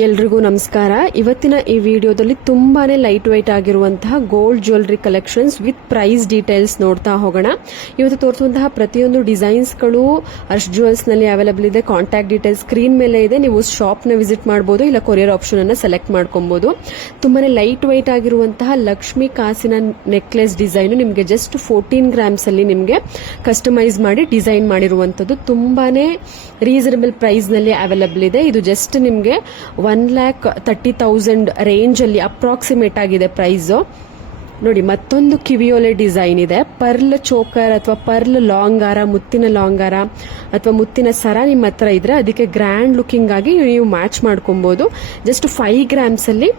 ಎಲ್ರಿಗೂ ನಮಸ್ಕಾರ. ಇವತ್ತಿನ ಈ ವಿಡಿಯೋದಲ್ಲಿ ತುಂಬಾನೇ ಲೈಟ್ ವೈಟ್ ಆಗಿರುವಂತಹ gold jewellery collections with price details ನೋಡ್ತಾ ಹೋಗೋಣ. ಇವತ್ತು ತೋರಿಸುವಂತಹ ಪ್ರತಿಯೊಂದು ಡಿಸೈನ್ಸ್ಗಳು ಹರ್ಷ್ ಜ್ಯುವೆಲ್ಸ್ ನಲ್ಲಿ ಅವೈಲೇಬಲ್ ಇದೆ. ಕಾಂಟ್ಯಾಕ್ಟ್ ಡೀಟೇಲ್ಸ್ ಸ್ಕ್ರೀನ್ ಮೇಲೆ ಇದೆ. ನೀವು ಶಾಪ್ ನ ವಿಸಿಟ್ ಮಾಡಬಹುದು, ಇಲ್ಲ ಕೊರಿಯರ್ ಆಪ್ಷನ್ ಅನ್ನ ಸೆಲೆಕ್ಟ್ ಮಾಡ್ಕೊಬಹುದು. ತುಂಬಾನೇ ಲೈಟ್ ವೈಟ್ ಆಗಿರುವಂತಹ ಲಕ್ಷ್ಮಿ ಕಾಸಿನ ನೆಕ್ಲೆಸ್ ಡಿಸೈನ್ ನಿಮಗೆ ಜಸ್ಟ್ 14 ಗ್ರಾಮ್ಸ್ ಅಲ್ಲಿ ನಿಮಗೆ ಕಸ್ಟಮೈಸ್ ಮಾಡಿ ಡಿಸೈನ್ ಮಾಡಿರುವಂತದ್ದು. ತುಂಬಾನೇ ರೀಸನಬಲ್ ಪ್ರೈಸ್ ನಲ್ಲಿ ಅವೈಲೇಬಲ್ ಇದೆ. ಇದು ಜಸ್ಟ್ ನಿಮಗೆ 1,30,000 ರೇಂಜ್ ಅಲ್ಲಿ ಅಪ್ರಾಕ್ಸಿಮೇಟ್ ಆಗಿದೆ ಪ್ರೈಸ್. ನೋಡಿ, ಮತ್ತೊಂದು ಕಿವಿಯೋಲೆ ಡಿಸೈನ್ ಇದೆ. ಪರ್ಲ್ ಚೋಕರ್ ಅಥವಾ ಪರ್ಲ್ ಲಾಂಗ್ ಹಾರ, ಮುತ್ತಿನ ಲಾಂಗ್ ಹಾರ ಅಥವಾ ಮುತ್ತಿನ ಸರ ನಿಮ್ಮ ಹತ್ರ ಇದ್ರೆ ಅದಕ್ಕೆ ಗ್ರ್ಯಾಂಡ್ ಲುಕಿಂಗ್ ಆಗಿ ನೀವು ಮ್ಯಾಚ್ ಮಾಡ್ಕೊಬಹುದು. ಜಸ್ಟ್ 5 ಗ್ರಾಮ್ಸ್ ಅಲ್ಲಿ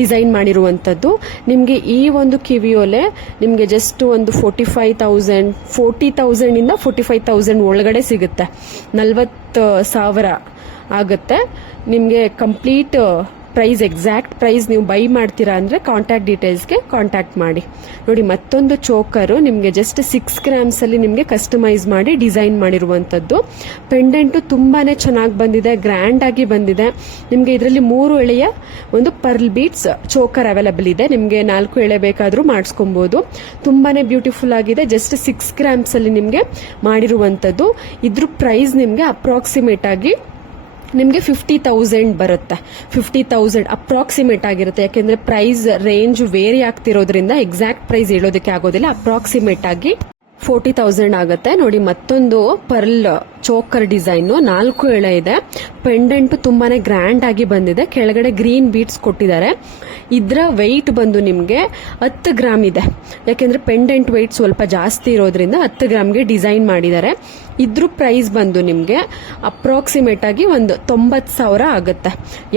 ಡಿಸೈನ್ ಮಾಡಿರುವಂತದ್ದು. ನಿಮಗೆ ಈ ಒಂದು ಕಿವಿಯೋಲೆ ನಿಮಗೆ ಜಸ್ಟ್ ಒಂದು 40,000 ಇಂದ 45,000 ಒಳಗಡೆ ಸಿಗುತ್ತೆ. 40,000 ಆಗುತ್ತೆ. ನಿಮಗೆ ಕಂಪ್ಲೀಟ್ ಪ್ರೈಸ್, ಎಕ್ಸಾಕ್ಟ್ ಪ್ರೈಸ್ ನೀವು ಬೈ ಮಾಡ್ತೀರಾ ಅಂದ್ರೆ ಕಾಂಟ್ಯಾಕ್ಟ್ ಡೀಟೇಲ್ಸ್ಗೆ ಕಾಂಟ್ಯಾಕ್ಟ್ ಮಾಡಿ. ನೋಡಿ, ಮತ್ತೊಂದು ಚೋಕರು ನಿಮಗೆ ಜಸ್ಟ್ 6 ಗ್ರಾಮ್ಸ್ ಅಲ್ಲಿ ನಿಮಗೆ ಕಸ್ಟಮೈಸ್ ಮಾಡಿ ಡಿಸೈನ್ ಮಾಡಿರುವಂತದ್ದು. ಪೆಂಡೆಂಟು ತುಂಬಾನೇ ಚೆನ್ನಾಗಿ ಬಂದಿದೆ, ಗ್ರ್ಯಾಂಡ್ ಆಗಿ ಬಂದಿದೆ. ನಿಮಗೆ ಇದರಲ್ಲಿ 3 ಎಳೆಯ ಒಂದು ಪರ್ಲ್ ಬೀಟ್ಸ್ ಚೋಕರ್ ಅವೈಲೇಬಲ್ ಇದೆ. ನಿಮಗೆ 4 ಎಳೆ ಬೇಕಾದ್ರೂ ಮಾಡಿಸ್ಕೊಬಹುದು. ತುಂಬಾನೇ ಬ್ಯೂಟಿಫುಲ್ ಆಗಿದೆ. ಜಸ್ಟ್ 6 ಗ್ರಾಮ್ಸ್ ಅಲ್ಲಿ ನಿಮಗೆ ಮಾಡಿರುವಂತದ್ದು. ಇದ್ರ ಪ್ರೈಸ್ ನಿಮಗೆ ಅಪ್ರಾಕ್ಸಿಮೇಟ್ ಆಗಿ ನಿಮಗೆ 50,000 ಬರುತ್ತೆ. 50,000 ಅಪ್ರಾಕ್ಸಿಮೇಟ್ ಆಗಿರುತ್ತೆ. ಯಾಕೆಂದ್ರೆ ಪ್ರೈಸ್ ರೇಂಜ್ ವೇರಿ ಆಗ್ತಿರೋದ್ರಿಂದ ಎಕ್ಸಾಕ್ಟ್ ಪ್ರೈಸ್ ಹೇಳೋದಕ್ಕೆ ಆಗೋದಿಲ್ಲ. ಅಪ್ರಾಕ್ಸಿಮೇಟ್ ಆಗಿ 40,000 ಆಗುತ್ತೆ. ನೋಡಿ, ಮತ್ತೊಂದು ಪರ್ಲ್ ಚೋಕರ್ ಡಿಸೈನ್ 4 ಎಳೆ ಇದೆ. ಪೆಂಡೆಂಟ್ ತುಂಬಾನೇ ಗ್ರ್ಯಾಂಡ್ ಆಗಿ ಬಂದಿದೆ. ಕೆಳಗಡೆ ಗ್ರೀನ್ ಬೀಟ್ಸ್ ಕೊಟ್ಟಿದ್ದಾರೆ. ಇದರ ವೆಯ್ಟ್ ಬಂದು ನಿಮಗೆ 10 ಗ್ರಾಮ್ ಇದೆ. ಯಾಕೆಂದ್ರೆ ಪೆಂಡೆಂಟ್ ವೆಯ್ಟ್ ಸ್ವಲ್ಪ ಜಾಸ್ತಿ ಇರೋದ್ರಿಂದ 10 ಗ್ರಾಮ್ಗೆ ಡಿಸೈನ್ ಮಾಡಿದ್ದಾರೆ. ಇದ್ರ ಪ್ರೈಸ್ ಬಂದು ನಿಮಗೆ ಅಪ್ರಾಕ್ಸಿಮೇಟ್ ಆಗಿ ಒಂದು 90,000 ಆಗುತ್ತೆ.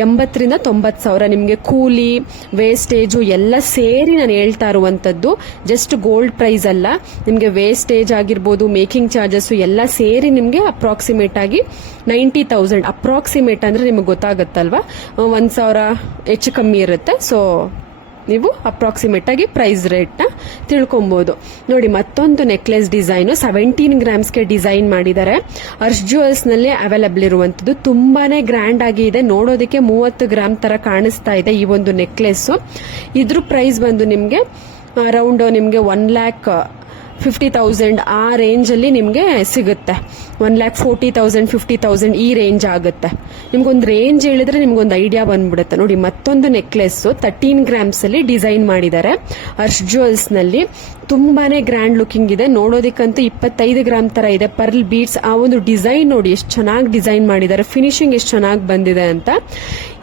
80,000 ರಿಂದ 90,000 ನಿಮಗೆ ಕೂಲಿ, ವೇಸ್ಟೇಜು ಎಲ್ಲ ಸೇರಿ ನಾನು ಹೇಳ್ತಾ ಇರುವಂತದ್ದು. ಜಸ್ಟ್ ಗೋಲ್ಡ್ ಪ್ರೈಸ್ ಅಲ್ಲ, ನಿಮಗೆ ವೇಸ್ಟೇಜ್ ಆಗಿರ್ಬೋದು, ಮೇಕಿಂಗ್ ಚಾರ್ಜಸ್ ಎಲ್ಲ ಸೇರಿ ನಿಮಗೆ ಅಪ್ರಾಕ್ಸಿಮೇಟ್ ಆಗಿ 90,000. ಅಪ್ರಾಕ್ಸಿಮೇಟ್ ಅಂದ್ರೆ ನಿಮಗೆ ಗೊತ್ತಾಗುತ್ತಲ್ವಾ, 1,000 ಹೆಚ್ಚು ಕಮ್ಮಿ ಇರುತ್ತೆ. ಸೊ ನೀವು ಅಪ್ರಾಕ್ಸಿಮೇಟ್ ಆಗಿ ಪ್ರೈಸ್ ರೇಟ್ ನ ತಿಳ್ಕೊಬಹುದು. ನೋಡಿ, ಮತ್ತೊಂದು ನೆಕ್ಲೆಸ್ ಡಿಸೈನ್ 17 ಗ್ರಾಮ್ಸ್ಗೆ ಡಿಸೈನ್ ಮಾಡಿದ್ದಾರೆ. ಹರ್ಷ್ ಜ್ಯುವೆಲ್ಸ್ ನಲ್ಲಿ ಅವೈಲೇಬಲ್ ಇರುವಂತದ್ದು. ತುಂಬಾನೇ ಗ್ರ್ಯಾಂಡ್ ಆಗಿ ಇದೆ. ನೋಡೋದಕ್ಕೆ 30 ಗ್ರಾಮ್ ತರ ಕಾಣಿಸ್ತಾ ಇದೆ ಈ ಒಂದು ನೆಕ್ಲೆಸ್. ಇದ್ರ ಪ್ರೈಸ್ ಬಂದು ನಿಮ್ಗೆ ಅರೌಂಡ್ ನಿಮ್ಗೆ 1,50,000 ಆ ರೇಂಜ್ ಅಲ್ಲಿ ನಿಮ್ಗೆ ಸಿಗುತ್ತೆ. 1,40,000 50,000 ಈ ರೇಂಜ್ ಆಗುತ್ತೆ. ನಿಮ್ಗೊಂದು ರೇಂಜ್ ಹೇಳಿದ್ರೆ ನಿಮ್ಗೊಂದು ಐಡಿಯಾ ಬಂದ್ಬಿಡುತ್ತೆ. ನೋಡಿ, ಮತ್ತೊಂದು ನೆಕ್ಲೆಸ್ 13 ಗ್ರಾಮ್ಸ್ ಅಲ್ಲಿ ಡಿಸೈನ್ ಮಾಡಿದ್ದಾರೆ ಹರ್ಷ್ ಜ್ಯುವೆಲ್ಸ್ ನಲ್ಲಿ. ತುಂಬಾನೇ ಗ್ರ್ಯಾಂಡ್ ಲುಕಿಂಗ್ ಇದೆ. ನೋಡೋದಕ್ಕಂತೂ 25 ಗ್ರಾಮ್ ತರ ಇದೆ. ಪರ್ಲ್ ಬೀಟ್ಸ್ ಆ ಒಂದು ಡಿಸೈನ್ ನೋಡಿ ಎಷ್ಟು ಚೆನ್ನಾಗಿ ಡಿಸೈನ್ ಮಾಡಿದ್ದಾರೆ. ಫಿನಿಶಿಂಗ್ ಎಷ್ಟು ಚೆನ್ನಾಗಿ ಬಂದಿದೆ ಅಂತ.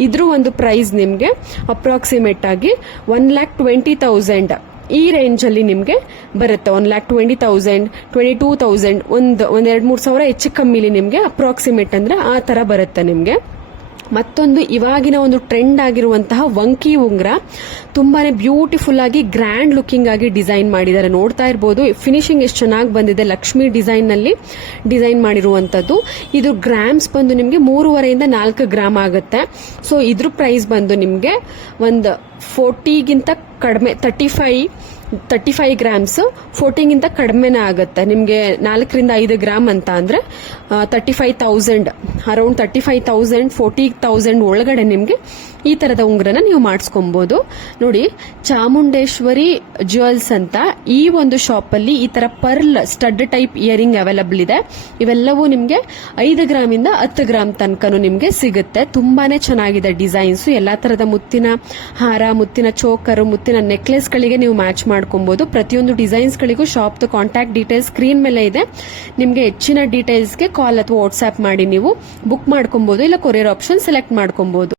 ಇದ್ರ ಒಂದು ಪ್ರೈಸ್ ನಿಮ್ಗೆ ಅಪ್ರಾಕ್ಸಿಮೇಟ್ ಆಗಿ 1,20,000 ಈ ರೇಂಜ್ ಅಲ್ಲಿ ನಿಮ್ಗೆ ಬರುತ್ತೆ. 1,20,000 22,000 ಒಂದ್ 2-3 ಸಾವಿರ ಹೆಚ್ಚು ಕಮ್ಮಿಲಿ ನಿಮ್ಗೆ ಅಪ್ರಾಕ್ಸಿಮೇಟ್ ಅಂದ್ರೆ ಆ ತರ ಬರುತ್ತೆ ನಿಮ್ಗೆ. ಮತ್ತೊಂದು ಇವಾಗಿನ ಒಂದು ಟ್ರೆಂಡ್ ಆಗಿರುವಂತಹ ವಂಕಿ ಉಂಗ್ರ ತುಂಬಾನೇ ಬ್ಯೂಟಿಫುಲ್ ಆಗಿ ಗ್ರ್ಯಾಂಡ್ ಲುಕಿಂಗ್ ಆಗಿ ಡಿಸೈನ್ ಮಾಡಿದ್ದಾರೆ. ನೋಡ್ತಾ ಇರಬಹುದು ಫಿನಿಶಿಂಗ್ ಎಷ್ಟು ಚೆನ್ನಾಗಿ ಬಂದಿದೆ. ಲಕ್ಷ್ಮಿ ಡಿಸೈನ್ ನಲ್ಲಿ ಡಿಸೈನ್ ಮಾಡಿರುವಂತದ್ದು. ಇದು ಗ್ರಾಮ್ಸ್ ಬಂದು ನಿಮ್ಗೆ 3.5 ಇಂದ 4 ಗ್ರಾಮ್ ಆಗುತ್ತೆ. ಸೊ ಇದ್ರ ಪ್ರೈಸ್ ಬಂದು ನಿಮ್ಗೆ ಒಂದು 40ಗಿಂತ ಕಡಿಮೆ 35 ಗ್ರಾಮ್ಸ್ 40ಗಿಂತ ಕಡಿಮೆನೇ ಆಗುತ್ತೆ. ನಿಮ್ಗೆ 4 ರಿಂದ 5 ಗ್ರಾಮ್ ಅಂತ ಅಂದ್ರೆ 35,000 ಅರೌಂಡ್ 35,000 40,000 ಒಳಗಡೆ ನಿಮ್ಗೆ ಈ ತರದ ಉಂಗ್ರನ ನೀವು ಮಾಡಿಸ್ಕೊಬಹುದು. ನೋಡಿ, ಚಾಮುಂಡೇಶ್ವರಿ ಜ್ಯುವೆಲ್ಸ್ ಅಂತ ಈ ಒಂದು ಶಾಪ್ ಅಲ್ಲಿ ಈ ತರ pearl stud type earring available ಇದೆ. ಇವೆಲ್ಲವೂ ನಿಮ್ಗೆ 5 ಗ್ರಾಮ್ ಇಂದ 10 ಗ್ರಾಮ್ ತನಕನೂ ನಿಮ್ಗೆ ಸಿಗುತ್ತೆ. ತುಂಬಾನೇ ಚೆನ್ನಾಗಿದೆ ಡಿಸೈನ್ಸ್. ಎಲ್ಲಾ ತರದ ಮುತ್ತಿನ ಹಾರ, ಮುತ್ತಿನ ಚೋಕರ್, ಮುತ್ತಿನ ನೆಕ್ಲೆಸ್ ಗಳಿಗೆ ನೀವು ಮ್ಯಾಚ್ ಮಾಡ್ಕೊಬಹುದು. ಪ್ರತಿಯೊಂದು ಡಿಸೈನ್ಸ್ ಗಳಿಗೂ ಶಾಪ್ ಕಾಂಟ್ಯಾಕ್ಟ್ ಡೀಟೇಲ್ಸ್ ಸ್ಕ್ರೀನ್ ಮೇಲೆ ಇದೆ. ನಿಮ್ಗೆ ಹೆಚ್ಚಿನ ಡೀಟೇಲ್ಸ್ಗೆ ಕಾಲ್ ಅಥವಾ ವಾಟ್ಸ್ಆಪ್ ಮಾಡಿ ನೀವು ಬುಕ್ ಮಾಡ್ಕೊಬಹುದು, ಇಲ್ಲ ಕೊರಿಯರ್ ಆಪ್ಷನ್ ಸೆಲೆಕ್ಟ್ ಮಾಡ್ಕೊಬಹುದು.